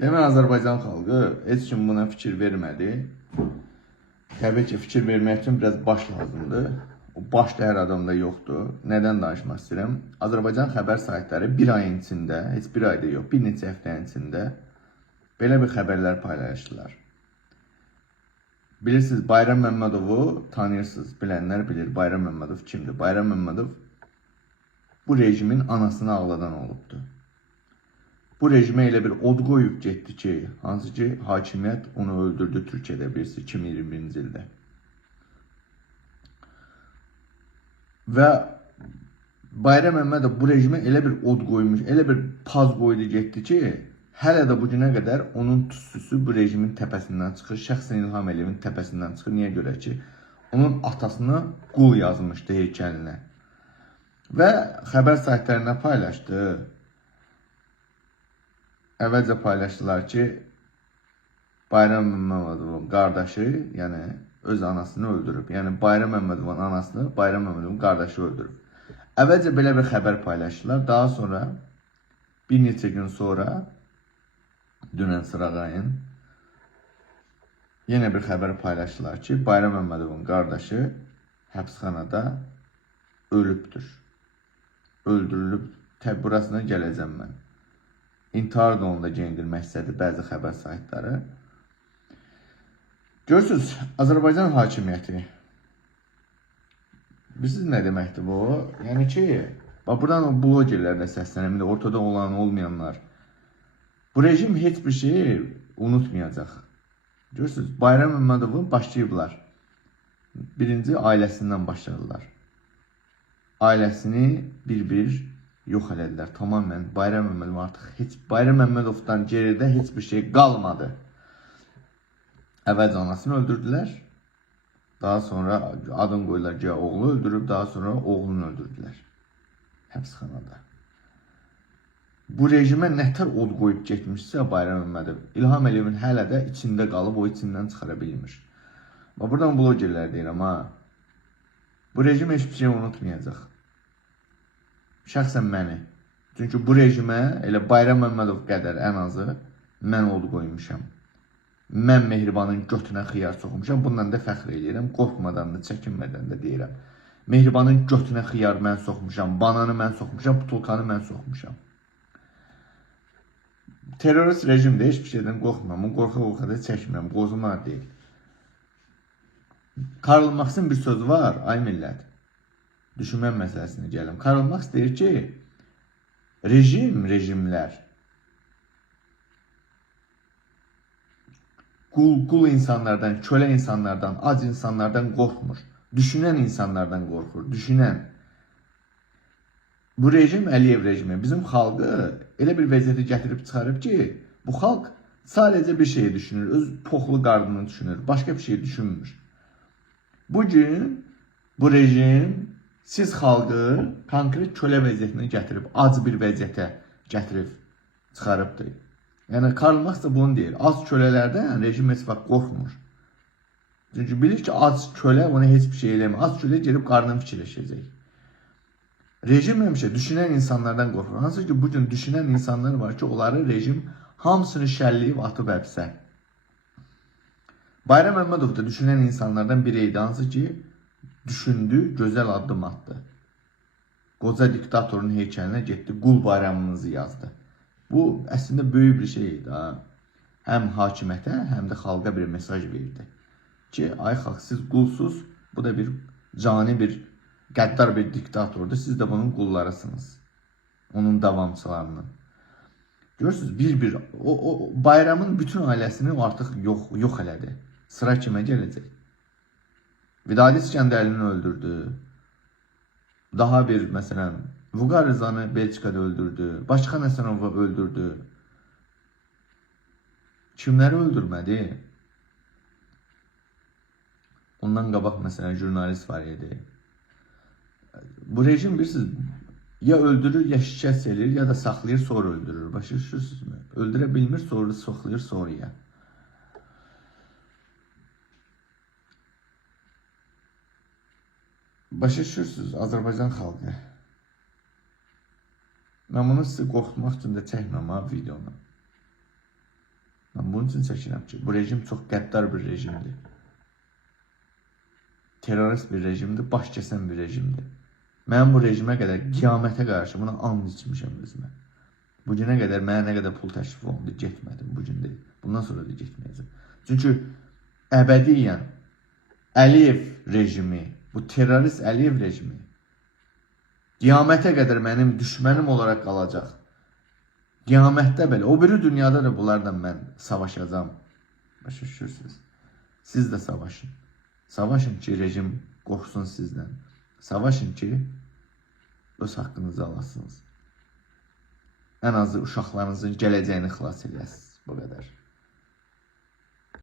Demək Azərbaycan xalqı heç kim buna fikir vermədi. Təbii ki, fikir vermək üçün biraz baş lazımdır. O baş da hər adamda yoxdur. Nədən danışmaq istəyirəm? Azərbaycan xəbər saytları bir ayın içində, heç bir ayda yox, bir neçə həftənin içində belə bir xəbərlər paylaşdılar. Bilirsiniz, Bayram Məmmədovu tanıyırsınız, bilənlər bilir Bayram Məmmədov kimdir. Bayram Məmmədov bu rejimin anasını ağladan olubdur. Bu rejimə elə bir od qoyub getdi ki, hansı ki, hakimiyyət onu öldürdü Türkiyədə birisi 2021-ci ildə. Və Bayram Məmmədov bu rejimə elə bir od qoymuş, elə bir paz qoydu getdi ki, hələ də bu günə qədər onun tüstüsü bu rejimin təpəsindən çıxır, şəxsən İlham Əliyevin təpəsindən çıxır. Niyə görə ki, onun atasını qul yazmışdı heykəlinə. Və xəbər saytlarına paylaşdı. Əvvəlcə paylaşdılar ki, Bayram Məmmədovun qardaşı, yəni öz anasını öldürüb. Yəni Bayram Məmmədovun anasını Bayram Məmmədovun qardaşı öldürüb. Əvvəlcə belə bir xəbər paylaşdılar. Daha sonra, bir neçə gün sonra, dünən Sırağayın yenə bir xəbər paylaşdılar ki, Bayram Məmmədovun qardaşı həbsxanada ölübdür. Öldürülüb. Təbii burasına gələcəm mən. İntihar da onda geyindirmək istədi bəzi xəbər saytları. Görürsünüz, Azərbaycan hakimiyyəti. Bilirsiniz nə deməkdir bu? Yəni ki, buradan o blogerlər də səslənir, ortada olan, olmayanlar. Bu rejim heç bir şeyi unutmayacaq. Görürsünüz, Bayram Məmmədovu başlayıblar. Birinci ailəsindən başladılar. Ailəsini bir-bir yox elədilər. Tamamən Bayram Məmmədov artıq heç Bayram Məmmədovdan geridə heç bir şey qalmadı. Əvvəlcə anasını öldürdülər. Daha sonra adını qoydular ki, oğlu öldürüb, daha sonra oğlunu öldürdülər. Həbsxanada. Bu rejimə nətər od qoyub getmişsə Bayram Məmmədov, İlham Əliyevin hələ də içində qalıb, o içindən çıxara bilmir. Buradan blogerlər deyirəm, bu rejim heç bir şey unutmayacaq. Şəxsən məni. Çünki bu rejimə elə Bayram Məmmədov qədər ən azı mən od qoymuşam. Mən Mehribanın götünə xiyar soxmuşam. Bundan da fəxr edirəm. Qorxmadan da, çəkinmədən də deyirəm. Mehribanın götünə xiyar mən soxmuşam. Bananı mən soxmuşam. Butulkanı mən soxmuşam. Terörist rejimdə heç bir şeydən qorxmam. Qorxa da çəkmirəm. Qozumlar deyil. Karl Marx'ın bir sözü var. Ay millət. Düşünmən məsələsini gəlim. Karl Marx deyir ki, rejimlər qul insanlardan, kölə insanlardan, ac insanlardan qorxmur. Düşünən insanlardan qorxur. Düşünən. Bu rejim, Əliyev rejimi, bizim xalqı elə bir vəziyyətə gətirib çıxarıb ki, bu xalq sadəcə bir şey düşünür. Öz poxlu qarnını düşünür. Başqa bir şey düşünmür. Bugün bu rejim siz xalqı konkret kölə vəziyyətinə gətirib, ac bir vəziyyətə gətirib çıxarıbdır. Yəni Karl Marx da bunu deyir. Az kölələrdən rejim heç vaxt qorxmur. Çünki bilir ki, az kölə ona heç bir şey eləmir. Az kölə gelib qarnını fikirləşəcək. Rejim həmişə düşünən insanlardan qorxur. Hansı ki, bugün düşünən insanlar var ki, onları rejim hamısını şəlləyib atıb həbsə. Bayram Məmmədov da düşünən insanlardan biri idi. Hansı ki, düşündü, gözəl addım attı. Qoca diktatorun heykəlinə getdi, qul bayramımızı yazdı. Bu əslində böyük bir şey idi. Həm hakimiyyətə, həm də xalqa bir mesaj verdi. Ki, ay xalq, siz qulsuz, bu da bir cani bir, qəddar bir diktatordur. Siz də bunun qullarısınız. Onun davamçılarının. Görürsünüz, bir-bir, o bayramın bütün ailəsini artıq yox elədi. Sıra kimə gələcək? Vidadi İskəndərlini öldürdü. Daha bir, məsələn, Vüqar Rızanı Belçikada öldürdü. Başkan Əsənovu öldürdü. Kimləri öldürmədi? Ondan qabaq, məsələn, jurnalist var idi. Bu rejim, bilirsiniz, ya öldürür, ya şikəst edir, ya da saxlayır, sonra öldürür. Başa düşürsünüzmü? Öldürə bilmir, sonra saxlayır, sonraya. Başa düşürsünüz, Azərbaycan xalqı. Mən bunu sizi qorxutmaq üçün də çəkməm videonu. bunun üçün çəkinəm ki, bu rejim çox qəddar bir rejimdir. Terörist bir rejimdir, baş kəsən bir rejimdir. Mən bu rejimə qədər qiyamətə qarşı buna and içmişəm özümə. Bu günə qədər mənə nə qədər pul təklif olundu, getmədim. Bu gün deyil. Bundan sonra da getməyəcəm. Çünki əbədiyyən Əliyev rejimi, bu terörist Əliyev rejimi qiyamətə qədər mənim düşmənim olaraq qalacaq. Qiyamətdə belə, o biri dünyada da bunlarla mən savaşacağam. Başa düşürsünüz. Siz də savaşın. Savaşın ki, rejim qorxsun sizdən. Savaşın ki, öz haqqınızı alasınız. Ən azı uşaqlarınızın gələcəyini xilas edəsiniz. Bu qədər.